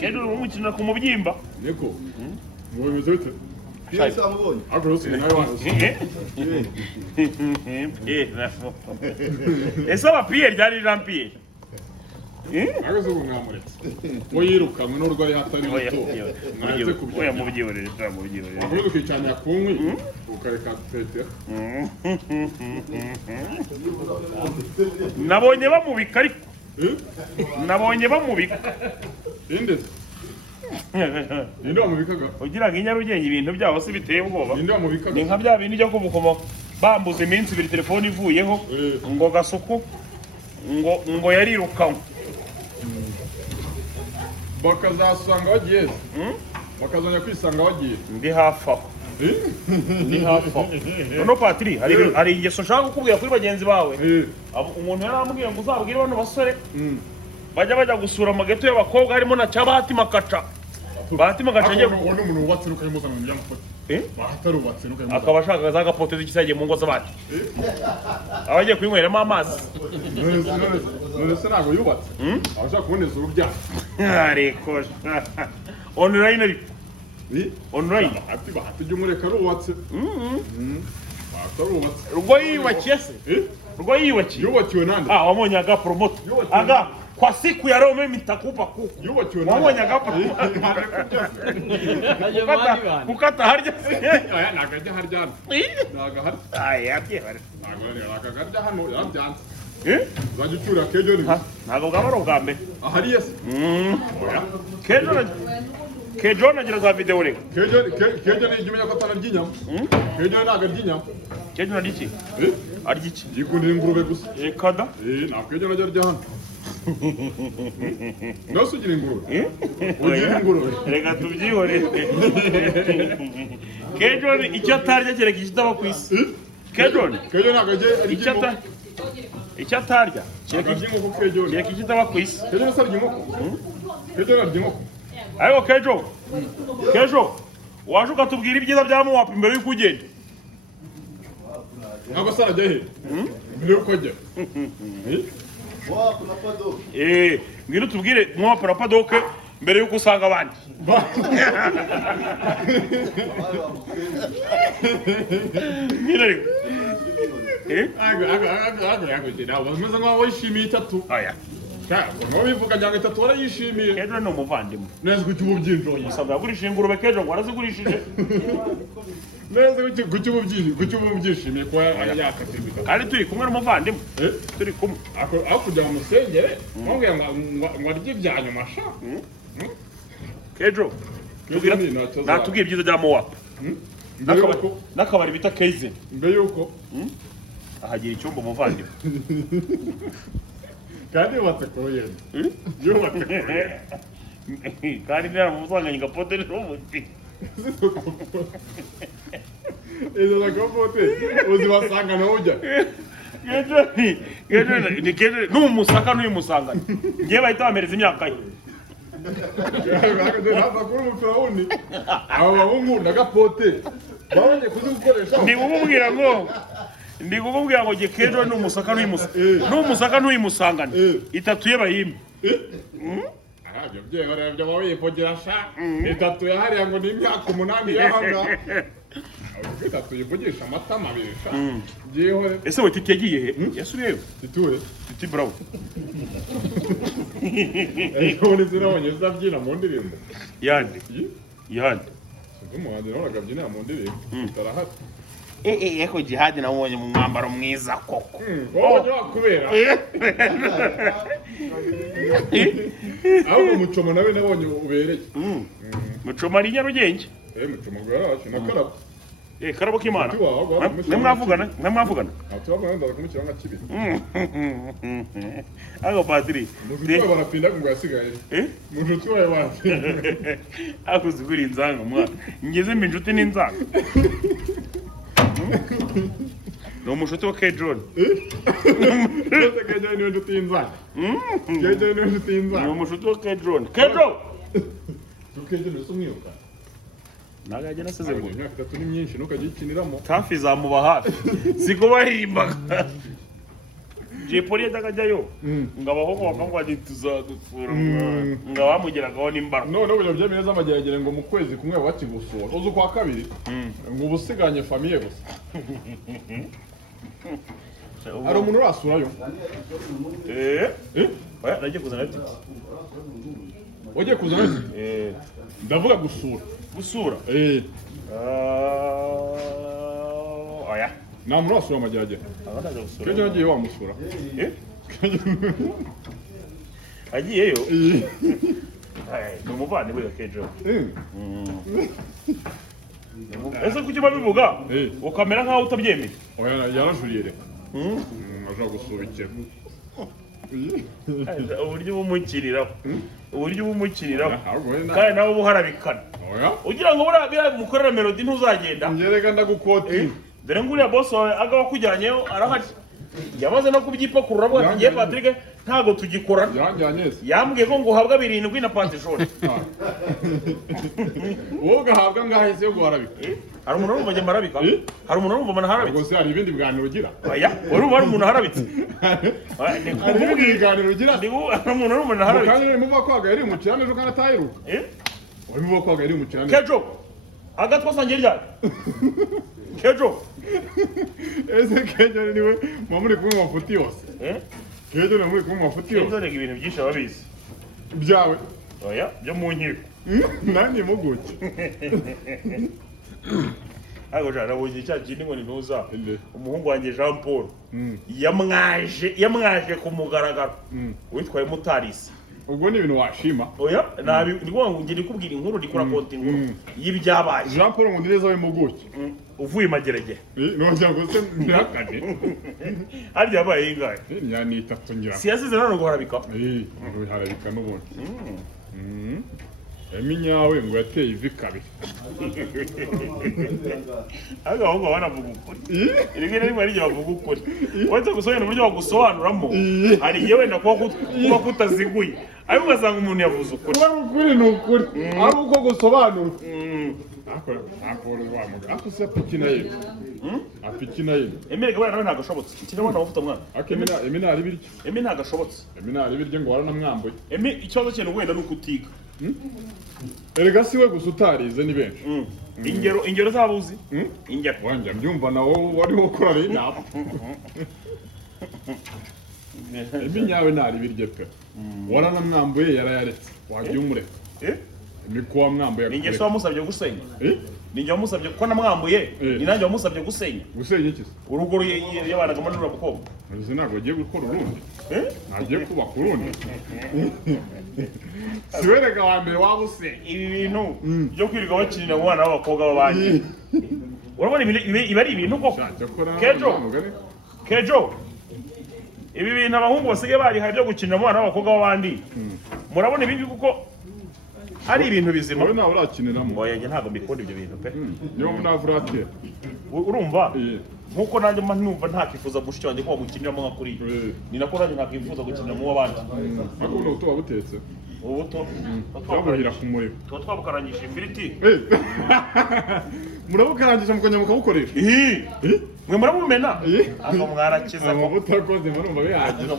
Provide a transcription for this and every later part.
Kejo umukina ku mubyimba. Niko. Ngo bimeze bite? Pierre amubonye. Agorose nawe wanze. Ese aba Pierre ryari Jean Pierre. Agaze umwamuretse. Ngo yirukanwe n'urwari hatari muto. Mwaze kubyo. Oya mubyiborere turamubyiborere. Agorose ukicanya kunkwi ukareka Peter. Nabonye bamubika ariko. Nabonye bamubika. Inde. Ninde wamubikaga? Ugira ngo inyarugenge ibintu byabo se biteye ubwoba. Ninde wamubikaga? Ni nka bya bintu byo kubukoma bambuze iminsi 2 telefone ivuyeho ngo gasuku ngo yarirukanwe. Bakazasanga wagiye. Bakazanya kwisanga wagiye. Ndi hafa. Ndi hafa. No Patri hari ingeso nshaka kukubwira kuri bagenzi bawe. Umuntu yaramubwiye ngo uzabwire bano basore. Bajya gusura amageto y'abakobwa harimo na Cyabahati Makaca. Bahati Makaca ngiye kubona umuntu wubatse rukayimuza mu byamufata. Bahatarubatse rukayimuza. Akaba ashaka za gapote z'ikisagiye mu ngo z'abandi. Abagiye kwinyweramo amazi. None se ntago yubatse. Abashaka kuboneza urubyaro. Ariko online ari. Online. Ati bahati jumureka rubatse. Bahatarubatse. Rugo yiyubakiye se? Rugo yiyubakiye. Yubakiwe nande? Wamonye aga promote. Aga kwa siku ya leo mimi nitakupa kuku. Yubakiwe nande? Wamonye aga promote. Kukata harya se. Aya nagajya haryana. Naga har. Aya byebare. Nagajya hano yabyanze. Zagicyura Kejo ni. Ntago gabaro bwambe. Ahari yes. Kejo nagira za video reka. Kejo ni ijumenya ko atanaryinyama. Kejo naga ryinyama. Kejo na diki? Arya iki? Yikundira ingurube gusa. Kada? Na Kejo najya arya hano. Nasugira ingurube. Ugira ingurube. Reka tubyihore. Kejo icyo atarya kereka ikitaba ku isi. Kejo naga je icyo atarya kereka ikitaba ku isi. Kejo nasarya inkoko. Kejo narya inkoko. Ayo Kejo waje ukatubwira ibyiza bya Muwapi mbere y'uko ugenda. Ntabwo sarajya he? Mbere y'uko ajya. Muwapi na Padok. Ngwino tubwire Muwapi na Padok mbere y'uko usanga abandi. Ngwino rero. Bameze nk'aho wishimiye itatu. Aya. Ngo bivuga njyanga itatu warayishimiye. Kejo ni umuvandimwe. Neza gucya ububyinjo. Usabwa gurisha ingurube Kejo ngo warazigurishije. Neza gucya ububyishimiye ko yakatirwa itatu. Kandi turi kumwe n'umuvandimwe. Turi kumwe. Aho kujya mu musengere, mwambwiye ngo arye ibya nyuma sha. Kejo. Natubwire ibyiza bya Muwapi. N'akabari bita Kaizen. Mbere yuko ahagira icyumba umuvandimwe. Kandi yubatse koroyeri. Yubatse koroyeri. Kandi naramusanganye gapote n'umuti. Izo gapote uzibasanga nawe ujya. Kejo n'umusaka n'umusanganye. Ngiye bahita bamereza imyaka ye. Bakuru umufirawuni. Aba bahungu ndagapote. Babonye kuzigukoresha. Ndi kukubwira ngo Kejo n'umusaka n'umusangane. Itatu ye bayimbe. Ibyo byehora byo bawipogera sha. Itatu yahariya ngo ni imyaka 8 yahanga. Itatu yivugisha amata mabiri sha. Byehore. Ese we Titi yagiye he? Yasubiyeyo. Tituwe. Titi Brown. None zirabonye zabyina mu ndirimbo. Yandi. Umuhanzi nawe agabyina mu ndirimbo. Tarahari. Eko Jihad nabonye mu mwambaro mwiza koko. Kubera. Ahubwo Mucoma nawe nabonye ubereye. Mucoma ari Nyarugenge. Mucoma gwaraje na Karabo. Karabo k'Imana. Mwavugana? Atubagana ndaza kumukira nka kibi. Ago Patri. Mujutu barapinda ngo yasigaye. Mujutu wawe wapinda. Akuzigura inzanga mwana. Ngeze minjuti n'inzanga. No mushuti wa Kejo. Kejo ni njuti inzanga. Kejo ni njuti inzanga. No mushuti wa Kejo. Kejo. Kejo ni sumyuka. Nagajya nasize ngo imyaka 3 ni myinshi nukagikiniramo. Tafi zamuba hafi. Siko bahimbaga. Jay Polly yajyayo ngo abahungu bakavuga ati tuzagusura ngo bamugeragaho n'imbara none uburyo byemeza amageragere ngo mu kwezi kumwe bakigusura uzi kwa kabiri ngo ubusiganye famiye gusa hari umuntu urasurayo nagiye kuzana ati ugiye kuzana ati ndavuga gusura oya nta muntu urasura amageragere kenshi nagiye wamusura agiyeyo ni umuvandimwe wa Kejo ese kuki babivuga ukamera nkaho utabyemeye oya yarajuriye reka aja gusubikira uburyo bumukiniraho kandi nawe uba uharabikana ugira ngo buriya mukorera melody ntuzagenda ngereka ndagukoti dore ngo uriya boss wawe agaba kujyanyeyo arahari yamaze no kubyipakurura avuga ati ngiye Patrick ntago tugikorana yambwiye ko ngo uhabwa 7 na Pantishoni wowe ugahabwa ngahise yo guharabika hari umuntu urumva njye marabika hari umuntu urumva mana harabitse ubwo se hari ibindi biganiro ugira oya urumva hari umuntu harabitse hari ibindi biganiro ugira hari umuntu urumva mana harabitse kandi muvuga ko agari mu kirane ejo kana tayiruka wari muvuga ko agari mu kirane Kejo agatwa sangiye ryari Kejo ese Kejo niwe muri kumwe mu mafuti yose Kejo ni muri kumwe mu mafuti yose Kejo ibintu byinshi ababizi byawe oya byo mu nkiko nani muguke Ago jana boje cya kindi ngo ni ntuza umuhungu wanjye Jean Paul yamwaje kumugaragara witwaye Mutarisi ubwo ni ibintu washima oya nabi ndikuvuga ngo ngiri kubwira inkuru ndikora konti inkuru y'ibyabaye Jean Paul ngo ndireza we muguke uvuye magerege nongera ngo se ntakane ari yabaye ingahe ni itatu ngira siyasize none ngo harabika harabika n'ubundi Eminyawe ngo yateye ivi kabiri agahungu banavuga ukuri rimwe na rimwe ari bavuga ukuri wese gusobanura uburyo bagusobanuramo hari igihe wenda kuba kutaziguye ariko ugasanga umuntu yavuze ukuri kuba ukuri ni ukuri ari uko gusobanura ako se apikina ye apikina ye Emile gabana nawe ntagashobotse kiri abana bafuta mwana Emile ari biryo Emile ntagashobotse Emile ari biryo ngo waranamwambuye Emile ikibazo cyane wenda nuko utiga erega siwe gusa utarize ni benshi ingero zabuzi ingero wanja mbyumva nawo wari ukora ari inama Eminyawe ntari biryo pe waranamwambuye yarayaretse wagiye umureka niko wamwambuye ninjye wamusabye gusenya ninjye wamusabye ko namwambuye ni nanjye wamusabye gusenya iki se urugo yabanaga muri mukobwa uzi ntabwo agiye gukora urundi ntagiye kubaka urundi siwerega wa mbere waba usenya ibi bintu byo kwirirwa bakinira mu bana b'abakobwa b'abandi urabona ibi ari ibintu koko Kejo ibi bintu abahungu basigaye barihaye byo gukinira mu bana b'abakobwa b'abandi murabona ibi kuko hari ibintu bizima wowe nawe urakiniramo oya njye ntabwo mbikunda ibyo bintu pe niyo munavurate urumva nkuko nanjye numva ntakifuza mushiki wanjye ko bamukiniramo nka kuri ni nako nanjye ntakifuza gukinira mu w'abandi ariko ubu tuba butetse ubuto twabuhira ku muriro tuba twabukarangije ifiriti murabukarangisha mukongera mukabukoresha mwe murabumena aho mwarakize amavuta akoze murumva bihagije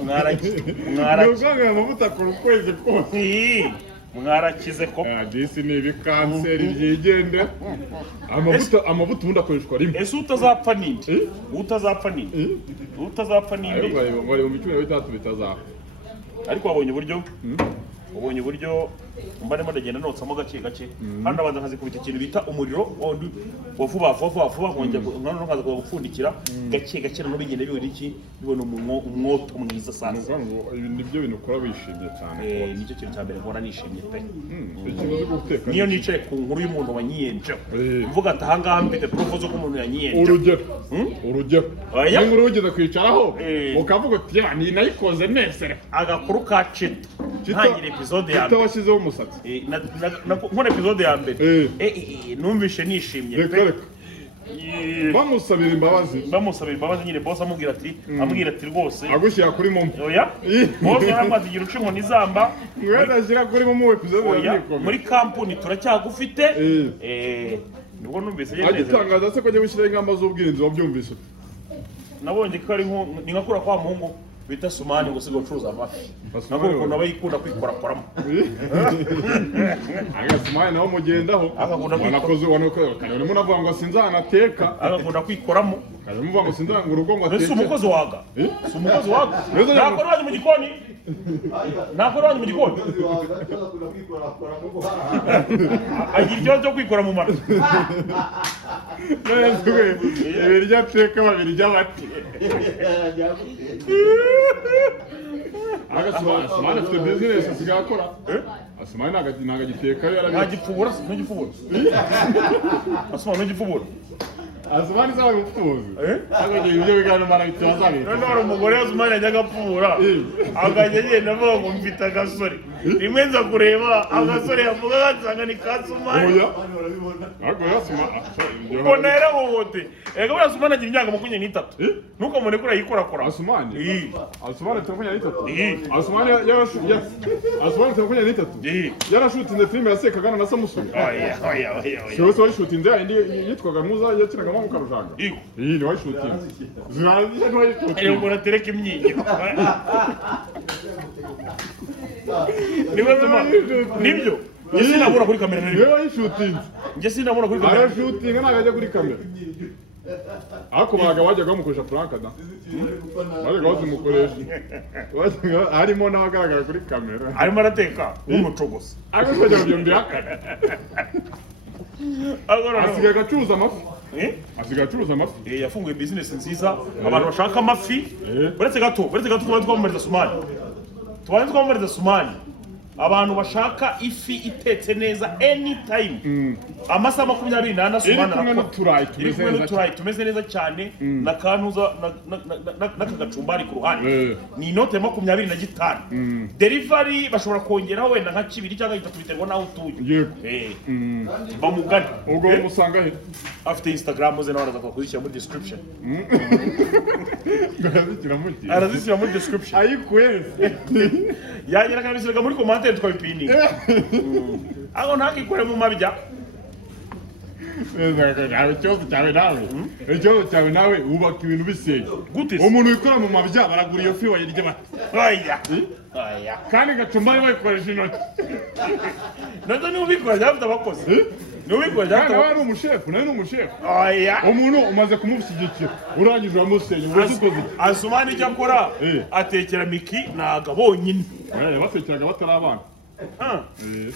mwarakize amavuta akora ukwezi kose mwarakize ko disi ni ibikanseri byigende amavuta ubundi akoreshwa rimwe ese utazapfa ninde utazapfa ninde bari mu micumi y'itatu bitazapfa ariko wabonye uburyo mbarimo ndagenda notsamo gake gake hano abanza nkazikubita ikintu bita umuriro wa vuba nkongera nkaza gupfundikira gake gake no bigenda bibona iki bibona umwoto mwiza sasa nibyo bintu ukora wishimye cyane nicyo kintu cya mbere nkora nishimye pe niyo nicaye ku nkuru y'umuntu wanyiyenje mvuga ati ahangaha mfite proof zo ko umuntu yanyiyenje urugero niba ugeze kwicaraho ukavuga uti ni nayikoze nesere agakuru ka Chita ntangira episode ya mbere washyizeho umusatsi nkora episode ya mbere numvishe nishimye pe bamusabira imbabazi nyine boss amubwira ati rwose agushyira kuri momo oya boss yaramaze igira uca inkoni zamba mwedashyira kuri momo episode ya muri kampuni turacyagufite nibwo numvise agitangaza se ko agiye gushyiraho ingamba z'ubwirinzi wabyumvise nabonye ko ari ni nka kura kwa muhungu bita Sumani ngo sigo curuza amafi nako ukuntu abayikunda kwikorakoramo aga Sumani naho mugendaho wanakoze kandi urimo navuga ngo sinzanateka agakunda kwikoramo kandi muvuga ngo sinzanga urugo ngo ateke ese umukozi waga si umukozi waga nako rwanye mu gikoni agira ikibazo cyo kwikora mu mara ibiryo ateka babirya bati Sumani afite business asigaye akora Sumani ntago agiteka ntagipfubura ntagipfubura Sumani zaba gupfuza agagiye ibyo bigana mara bitazabira none wari umugore wa Sumani ajya agapfubura akajya agenda avuga ngo mfite agasore rimwe nza kureba agasore yavuga agasanga ni ka Sumani ariko Sumani mbona yarahohote ega buriya Sumani agira imyaka 23 ntukamone ko yayikorakora Sumani tumakunya n'itatu Sumani tumakunya n'itatu yarashutinze filime ya Sekagana na Samusoni shose wayishutinze indi yitwaga Muza yakiraga mu Karujanga ni wayishutinze zirangije no wayishutinze ngo natereka imyinyo nibyo Njye sinabona kuri kamera nari. Niwe wayishutinze. Njye sinabona kuri kamera. Arashutinga nagajya kuri kamera. Ako baga wajyaga mukoresha Franka da. Bari gaho mukoresha. Harimo n'abagaragara kuri kamera. Arimo arateka nk'umuco gusa. Ako kujya byombi akana. Asigaye gacuruza amafi. Asigaye acuruza amafi. Yafunguye business nziza abantu bashaka amafi. Uretse gato twamumariza Sumani. Twamumariza Sumani. Abantu bashaka ifi itetse neza anytime. Amasaha 24 Sumani arakora. Tumeze neza cyane na kantuza nakagacumbari ku ruhande. Ni inote 25. Delivery bashobora kongeraho wenda nka 2 cyangwa 3 biterwa naho utuye. Bamugana. Ubwo musanga he? Afite Instagram ze nawe kuzishyira muri description. Arazishyira muri description. Ayikwese. Yagira kabisiraga muri commentaire twabipini. Aho ntakikore mu mabya. Icyo cyawe nawe ubaka ibintu biseye. Umuntu wikora mu mabya baragura iyo fi wayirya bati. Oya. Kandi gacumbari bayikoresha intoki. Nazo ni ubikora cyafite abakozi. Ni ubikora cyafite. Nawe ari umushefu, nawe ni umushefu. Oya. Umuntu umaze kumushyigikira. Urangije uramusenya, urazukoze. Asumani icyo akora atekera Miki naga bonyine. Batekeraga batari abana.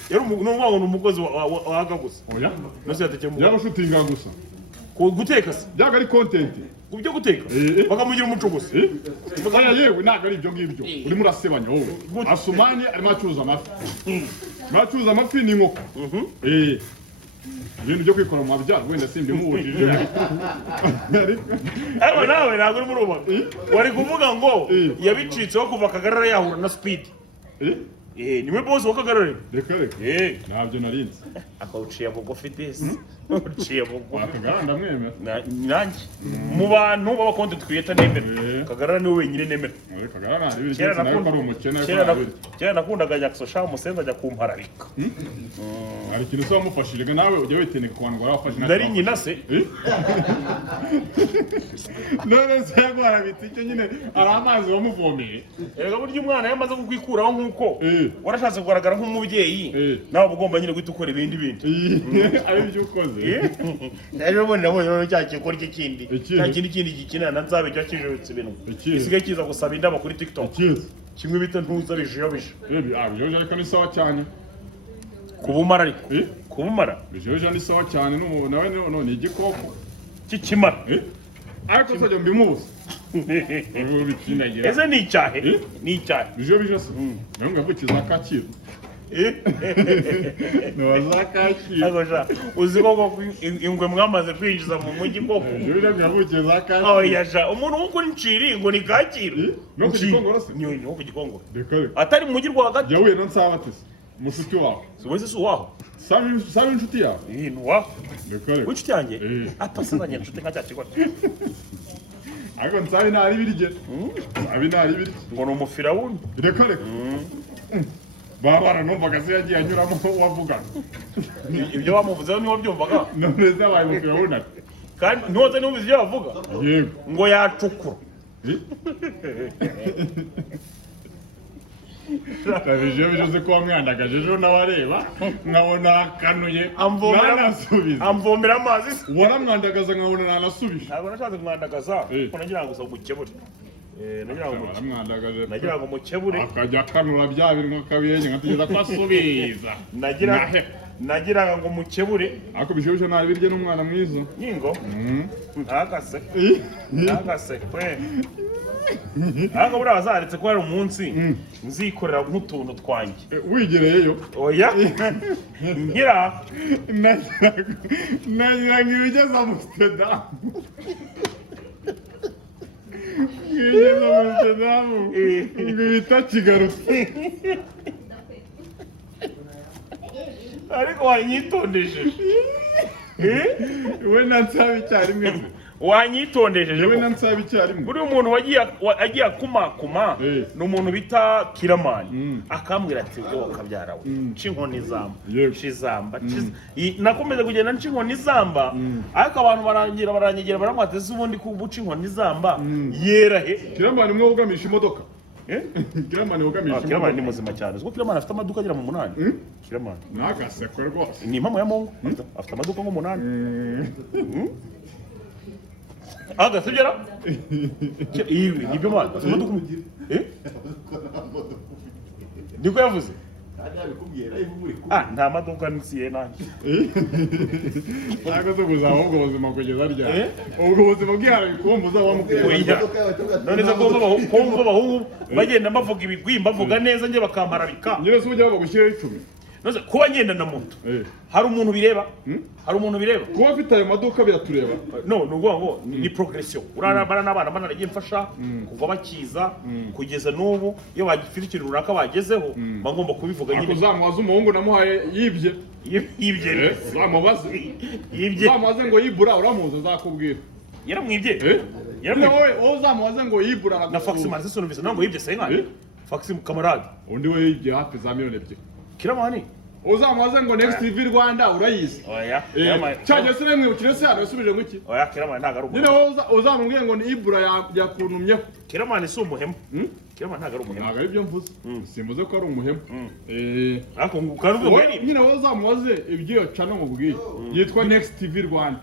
Yari umwango n'umukozi waga gusa. Oya. Nose yatekera mu. Yarashutinga gusa. Guteka se. Byaga ari content. Kubyo guteka. Bakamugira umuco gusa. Mugaya yewe naga ari ibyo ngibyo. Urimo urasebanya wowe. Asumani arimo acuruza amafi. Acuruza amafi ni inkoko. Ibintu byo kwikora mu mabya wenda simbi muwujije. Ariko nawe ntabwo uri muruba. Wari kuvuga ngo yabicitseho kuva Kagarara yahura na Speed. Niwe boss wakagarare. Reka. Ntabyo narinze. Akawuciye bugufi disi. Uciye bugufi. Akagarara ndamwemera. Nanjye. Mu bantu baba content creator nemera. Kagarara niwe wenyine nemera. Kagarara ibiri nawe ari umukene ariko. Kera nakundaga Jackson Sha Musenza ajya kumpararika. Hari ikintu se wamufashije nawe ujya witeneka kwandwa wafashe na. Ndari nyina se. None se yagwara biti cyo nyine ari amazi wamuvomeye. Erega buryo umwana yamaze kukwikuraho nkuko warashatse kugaragara nk'umubyeyi nawe ugomba nyine guhita ukora ibindi ari byo ukoze. Ejo bundi nabonye rero cyakikora iki kindi. Kindi gikinana na nzabe cyo kijutse ibintu. Isigaye kiza gusaba indabo kuri TikTok. Kimwe bita ntuza bijiyobije. Bijiyobije ariko ni sawa cyane. Kubumara ariko. Kubumara. Bijiyobije ni sawa cyane n'umuntu nawe none igikoko. Kikimara. Ariko sajya mbimubuza. Ese ni icyahe? Ni icyahe. Bijiyobije se. Nawe ngavukiza Kacyiru. Noza Kacyiru. Agoja uzi koko ingwe mwamaze kwinjiza mu mujyi koko. Bijiyobije ngavukiza Kacyiru. Oya sha umuntu w'ukuri nciri ngo ni Kacyiru. No ku Gikongoro se? Ni ku Gikongoro. Reka. Atari mu mujyi rwagati. Yahuye no Nsabatese. Mushuti wawe. Wese si uwaho. Sabe inshuti yawe? Ni uwaho. Reka. W'inshuti yanjye? Atasazanye inshuti nka cyakigwa. Ariko Nsabe ntari birije. Nsabe ntari birije. Ngo ni umufirawuni. Reka. Baba numvaga se yagiye anyuramo wavuga. Ibyo bamuvuzeho niho byumvaga. None zabaye umufirawuni. Kandi ntoze n'ubizi ibyo bavuga. Yego. Ngo yacukura. Kabijo bivuze ko wamwandagaje ejo nawe areba nkabona akanuye amvomera amazi waramwandagaza nkabona nanasubije ntabwo nashatse kumwandagaza kuko nagira ngo mukebure nagira ngo mukebure akajya akanura bya bintu nk'akabiyenye nkategeza ko asubiza nagira ngo mukebure ariko bishobye nabi birye n'umwana mwiza yingo ntakase kwe ariko buriya bazaretse ko hari umunsi nzikorera nk'utuntu twanjye wigereyeyo oya ngira nagira ngo ibigeze Amsterdam ibigeze Amsterdam ngo bita kigarutse ariko wanyitondesheje we na nsaba icyarimwe wanyitondesheje we na nsaba icyarimwe buri umuntu agiye akumakuma ni umuntu bita Kiramani akambwira ati wowe kabyara we nca inkoni izamba nakomeza kugenda nca inkoni izamba ariko abantu baranyegera baramwateze ubundi ko ubuca inkoni izamba yera he Kiramani mwe ugamisha imodoka Kiramani ni muzima cyane kuko Kiramani afite amaduka agera mu 8 Kiramani nagaseko rwose ni impamo ya Mungu afite amaduka nko 8 agasugera ibi nibyo mwana amaduka niko yavuze nta maduka nsiye nanjye ntabwo zo kuzaba ubwo buzima kugeza ryari ubwo buzima bwihariye bikumbuza wamubwira none zo kumva abahungu bagenda bavuga ibigwi bavuga neza njye bakamparabika nyine se ujya bagushyiraho 10 nose kuba ngenda na moto hari umuntu bireba kuba afite ayo maduka biratureba no nuvuga ngo ni progression urarabara n'abana banaragiye mfasha kuva bakiza kugeza n'ubu iyo bagifite ikintu runaka bagezeho bagomba kubivuga nyine uzamubaza umuhungu namuhaye yibye uzamubaze ngo yibura uramuzi azakubwira yaramwibye wowe uzamubaze ngo yibura na fax marse sonovisa ntabwo yibye senkani fax kamarade undi we yibye hafi za miliyoni 2 Kiramani uzamubaze ngo Next TV Rwanda urayizi oya cyane se nemwibukire se hano yasubije ngo iki oya Kiramani ntago ari nyine uzamubwiye ngo ni ibura yakunumyeho Kiramani si umuhemu Kiramani ntago ari umuhemu ntago ari byo mvuze simvuze ko ari umuhemu ariko ukaruvuga ngo nyine uzamubaze ibyo cano mubwiye yitwa Next TV Rwanda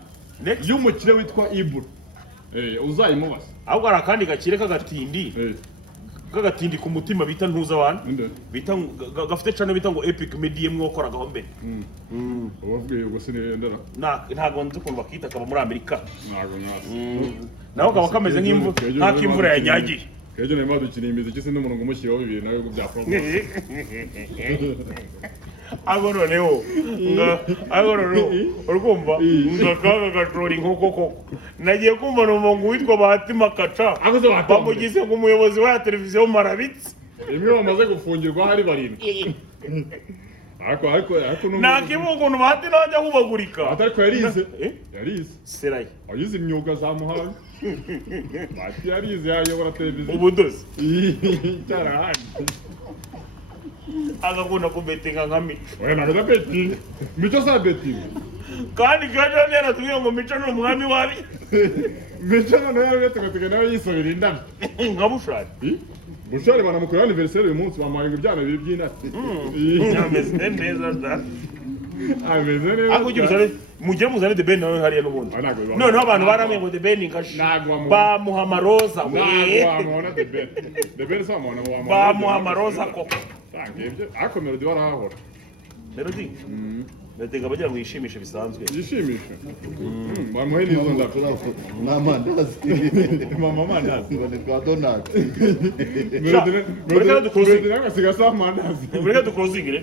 y'umukire witwa Ibura uzayimubaza ahubwo ari akandi gakire k'agatindi gagatindi ku mutima bita ntuza abantu bita gafite channel bita ngo Epic Media mwe wakoragaho mbere ubabwiye ubwo sinendera ntago nzi ukuntu bakita kaba muri Amerika ntago nasi naho kaba kameze nk'imvura yanyagiye kejo ne madukina imiziki se n'umurongo mushyiraho bibiri nawe bya promo agororeo urumva ngakaga gatroli nkoko koko nagiye kumva n'umuntu witwa Bahati Makaca bamugize ngo umuyobozi wa televiziyo Marabitsi imwe bamaze gufungirwa hari barindwi ariko nakivuga ngo Bahati najya hubagurika ariko yarize serayi ayize imyuga za muhanga Bahati yarize yayobora televiziyo ubudozi cyarahandi agakunda kubetinga nka Mico oya ntabwo betinga Mico sa betinga kandi gaje nera tugiye ngo Mico ni umwami wabi Mico nawe yabetinga nawe yisabira indabyo nka Bushari Bushari banamukora anniversaire uyu munsi bamuhaye ngo ibyana bibiri by'inati ameze neza da ameze neza ako ugibusare mujye muzane The Ben nawe hariya n'ubundi noneho abantu baramye ngo The Ben nkashi bamuha amaroza wamubona The Ben sa mubona bamuha amaroza koko ako Melody warahahora Melody Natega bajya ngo yishimishe bisanzwe yishimishe bamuhe nizo ndapfa n'amandazi mama mandazi ni kwa donut Melody nagasiga sa mandazi Bureka duclosing